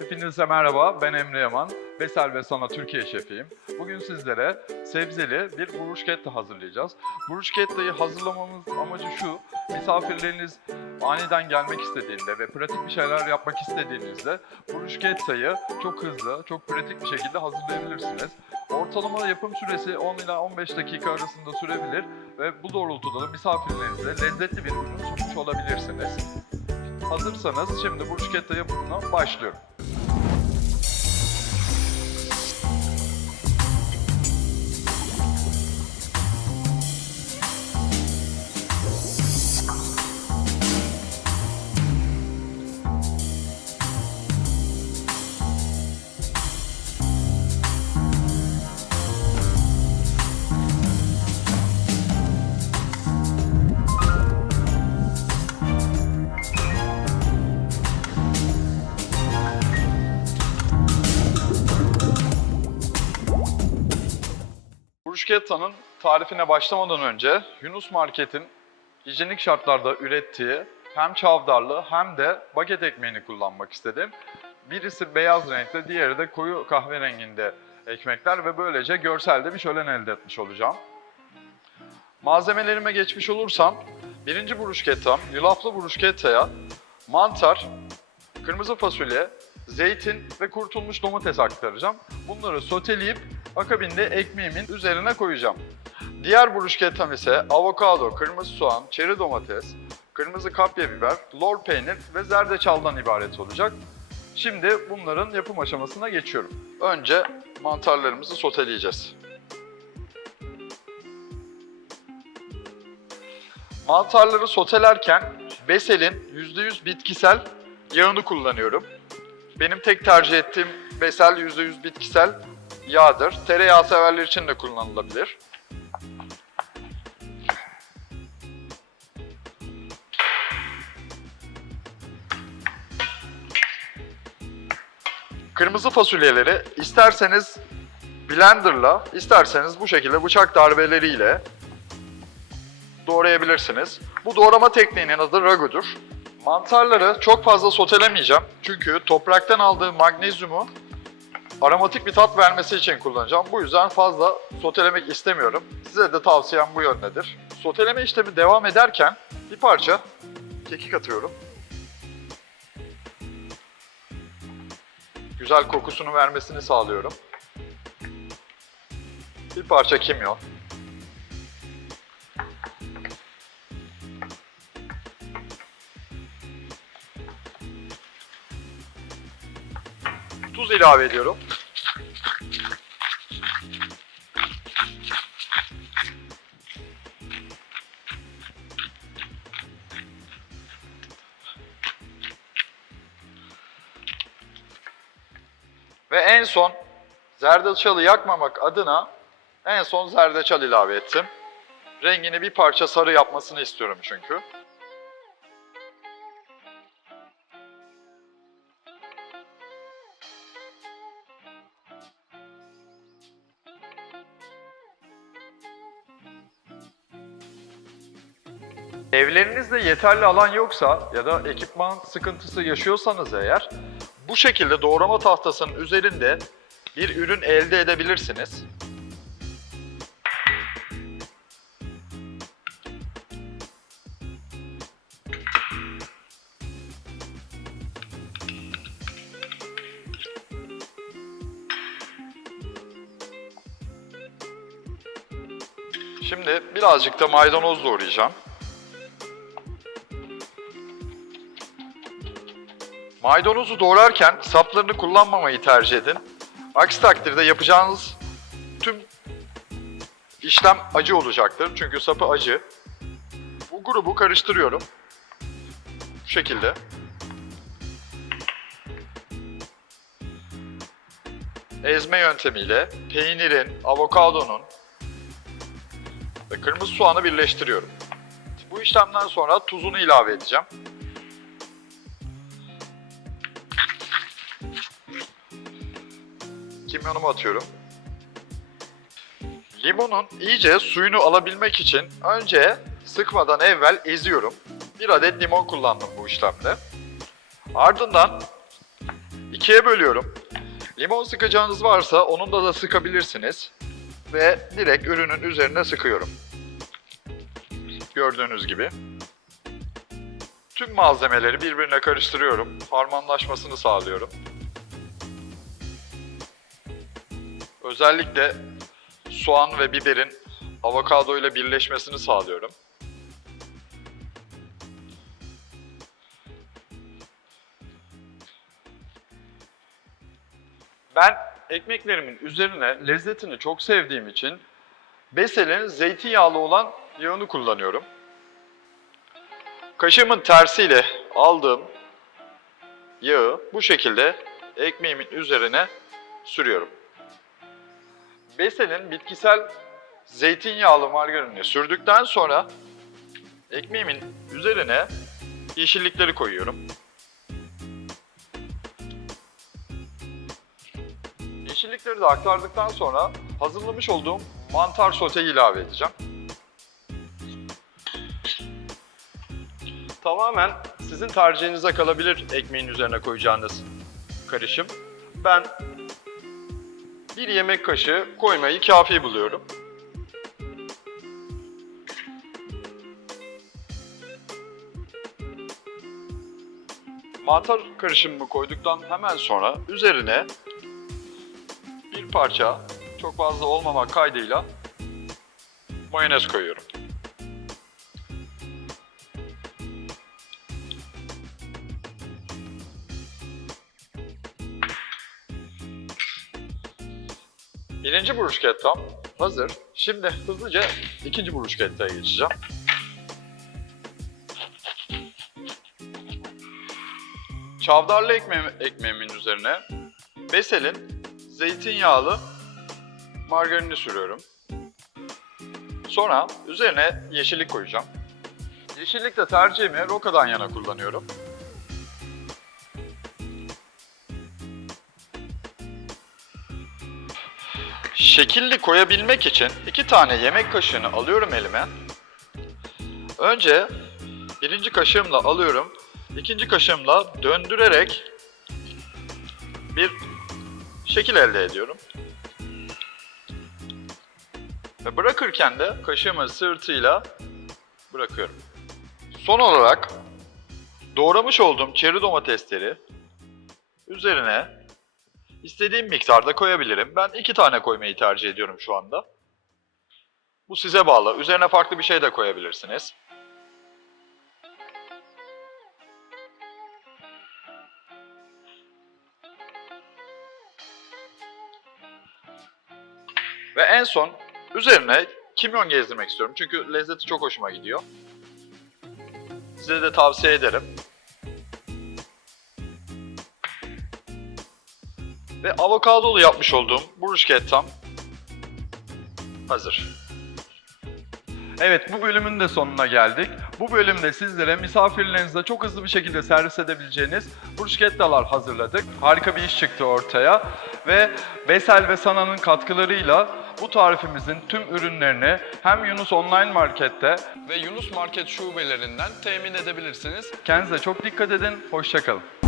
Hepinize merhaba, ben Emre Yaman. Besel ve Sana Türkiye şefiyim. Bugün sizlere sebzeli bir bruschetta hazırlayacağız. Bruschetta'yı hazırlamamız amacı şu, misafirleriniz aniden gelmek istediğinde ve pratik bir şeyler yapmak istediğinizde bruschetta'yı çok hızlı, çok pratik bir şekilde hazırlayabilirsiniz. Ortalama yapım süresi 10 ila 15 dakika arasında sürebilir ve bu doğrultuda da misafirlerinize lezzetli bir ürün sunmuş olabilirsiniz. Hazırsanız şimdi bruschetta yapımına başlıyorum. Bruschetta'nın tarifine başlamadan önce Yunus Market'in hijyenik şartlarda ürettiği hem çavdarlı hem de baget ekmeğini kullanmak istedim. Birisi beyaz renkte, diğeri de koyu kahverenginde ekmekler ve böylece görselde bir şölen elde etmiş olacağım. Malzemelerime geçmiş olursam, birinci bruschettam, yulaflı bruschetta'ya mantar, kırmızı fasulye, zeytin ve kurutulmuş domates aktaracağım. Bunları soteleyip akabinde ekmeğimin üzerine koyacağım. Diğer bruschettam ise avokado, kırmızı soğan, çeri domates, kırmızı kapya biber, lor peynir ve zerdeçaldan ibaret olacak. Şimdi bunların yapım aşamasına geçiyorum. Önce mantarlarımızı soteleyeceğiz. Mantarları sotelerken Besel'in %100 bitkisel yağını kullanıyorum. Benim tek tercih ettiğim Besel %100 bitkisel yağdır. Tereyağı severler için de kullanılabilir. Kırmızı fasulyeleri isterseniz blenderla, isterseniz bu şekilde bıçak darbeleriyle doğrayabilirsiniz. Bu doğrama tekniğinin adı ragudur. Mantarları çok fazla sotelemeyeceğim. Çünkü topraktan aldığım magnezyumu aromatik bir tat vermesi için kullanacağım. Bu yüzden fazla sotelemek istemiyorum. Size de tavsiyem bu yöndedir. Soteleme işlemi devam ederken bir parça kekik atıyorum. Güzel kokusunu vermesini sağlıyorum. Bir parça kimyon. Tuz ilave ediyorum. Ve en son zerdeçalı yakmamak adına en son zerdeçal ilave ettim. Rengini bir parça sarı yapmasını istiyorum çünkü. Evlerinizde yeterli alan yoksa ya da ekipman sıkıntısı yaşıyorsanız eğer bu şekilde doğrama tahtasının üzerinde bir ürün elde edebilirsiniz. Şimdi birazcık da maydanoz doğrayacağım. Maydanozu doğrarken saplarını kullanmamayı tercih edin. Aksi takdirde yapacağınız tüm işlem acı olacaktır. Çünkü sapı acı. Bu grubu karıştırıyorum. Bu şekilde. Ezme yöntemiyle peynirin, avokadonun ve kırmızı soğanı birleştiriyorum. Bu işlemden sonra tuzunu ilave edeceğim. Kimyonumu atıyorum. Limonun iyice suyunu alabilmek için önce sıkmadan evvel eziyorum. Bir adet limon kullandım bu işlemde. Ardından ikiye bölüyorum. Limon sıkacağınız varsa onunla da sıkabilirsiniz. Ve direkt ürünün üzerine sıkıyorum. Gördüğünüz gibi. Tüm malzemeleri birbirine karıştırıyorum. Harmanlaşmasını sağlıyorum. Özellikle soğan ve biberin avokado ile birleşmesini sağlıyorum. Ben ekmeklerimin üzerine lezzetini çok sevdiğim için Besel'in zeytinyağlı olan yağını kullanıyorum. Kaşığımın tersiyle aldığım yağı bu şekilde ekmeğimin üzerine sürüyorum. Besel'in bitkisel zeytinyağlı margarinini sürdükten sonra ekmeğimin üzerine yeşillikleri koyuyorum. Yeşillikleri de aktardıktan sonra hazırlamış olduğum mantar soteyi ilave edeceğim. Tamamen sizin tercihinize kalabilir ekmeğin üzerine koyacağınız karışım. Ben bir yemek kaşığı koymayı kafi buluyorum. Mantar karışımımı koyduktan hemen sonra üzerine bir parça çok fazla olmamak kaydıyla mayonez koyuyorum. Birinci bruschettam hazır. Şimdi hızlıca ikinci bruschetta'ya geçeceğim. Çavdarlı ekmeğim, ekmeğimin üzerine Besel'in zeytinyağlı margarini sürüyorum. Sonra üzerine yeşillik koyacağım. Yeşillik de tercihimi rokadan yana kullanıyorum. Şekilli koyabilmek için iki tane yemek kaşığını alıyorum elime. Önce birinci kaşığımla alıyorum. ikinci kaşığımla döndürerek bir şekil elde ediyorum. Ve bırakırken de kaşığımın sırtıyla bırakıyorum. Son olarak doğramış olduğum çeri domatesleri üzerine istediğim miktarda koyabilirim. Ben iki tane koymayı tercih ediyorum şu anda. Bu size bağlı. Üzerine farklı bir şey de koyabilirsiniz. Ve en son üzerine kimyon gezdirmek istiyorum. Çünkü lezzeti çok hoşuma gidiyor. Size de tavsiye ederim. Ve avokadolu yapmış olduğum bruschettam hazır. Evet bu bölümün de sonuna geldik. Bu bölümde sizlere misafirlerinize çok hızlı bir şekilde servis edebileceğiniz bruschettalar hazırladık. Harika bir iş çıktı ortaya ve Besel ve Sana'nın katkılarıyla bu tarifimizin tüm ürünlerini hem Yunus Online Market'te ve Yunus Market şubelerinden temin edebilirsiniz. Kendinize çok dikkat edin, hoşçakalın.